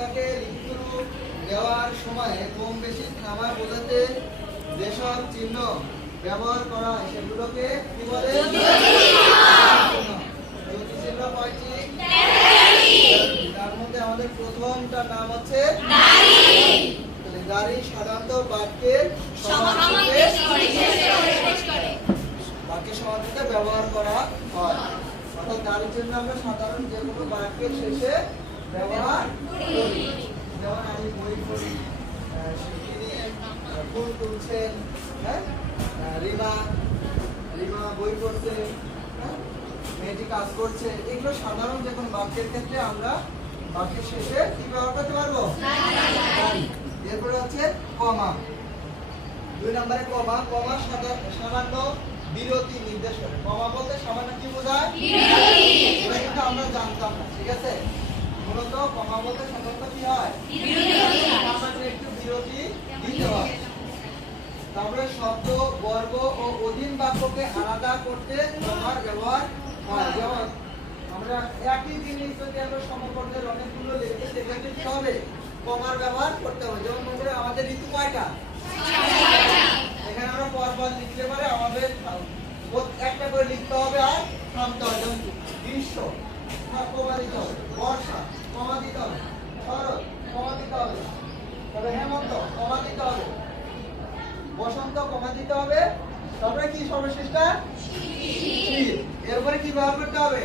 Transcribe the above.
কথাকে লিখিত দেওয়ার সময় কম বেশি থামা বোঝাতে যেসব চিহ্ন ব্যবহার করা হয়, সেগুলোকে কি বলে? তার মধ্যে আমাদের প্রথমটার নাম হচ্ছে গাড়ি সাধারণত বাক্যের বাক্যের সমাপ্তিতে ব্যবহার করা হয়। অর্থাৎ গাড়ির জন্য আমরা সাধারণ যে কোনো বাক্যের শেষে ব্যবহার করি যেমন আমি বই পড়ি আহ, তিনি ফুল তুলছেন হ্যাঁ রিমা রিমা বই পড়ছে? মেয়েটি কাজ করছে এগুলো সাধারণ যে বাক্যের ক্ষেত্রে আমরা বাক্যের শেষে কি ব্যবহার করতে পারব। এরপরে হচ্ছে কমা দুই নম্বরে কমা কমা সামান্য বিরতি নির্দেশ করে কমা বলতে সামান্য কি বোঝায় আমরা জানতাম না ঠিক আছে মূলত তারপরে শব্দ, বর্গ ও অধীন বাক্যকে আলাদা করতে কমার ব্যবহার হয়। যেমন আমরা একই জিনিস যদি আমরা সমপর্যায়ের অনেকগুলো লিখি, সেক্ষেত্রে কি হবে? কমার ব্যবহার করতে হবে। যেমন আমাদের ঋতু কয়টা এখানে আমরা পরপর লিখতে পারে আমাদের প্রত- একটা করে লিখতে হবে আর থামতে হবে যেমন গ্রীষ্ম হ্যাঁ, কমা দিতে হবে বর্ষা কমা দিতে হবে শরৎ কমা দিতে হবে তবে হেমন্ত কমা দিতে হবে বসন্ত কমা দিতে হবে। তারপরে কি সর্বশেষটা এরপরে কি ব্যবহার করতে হবে?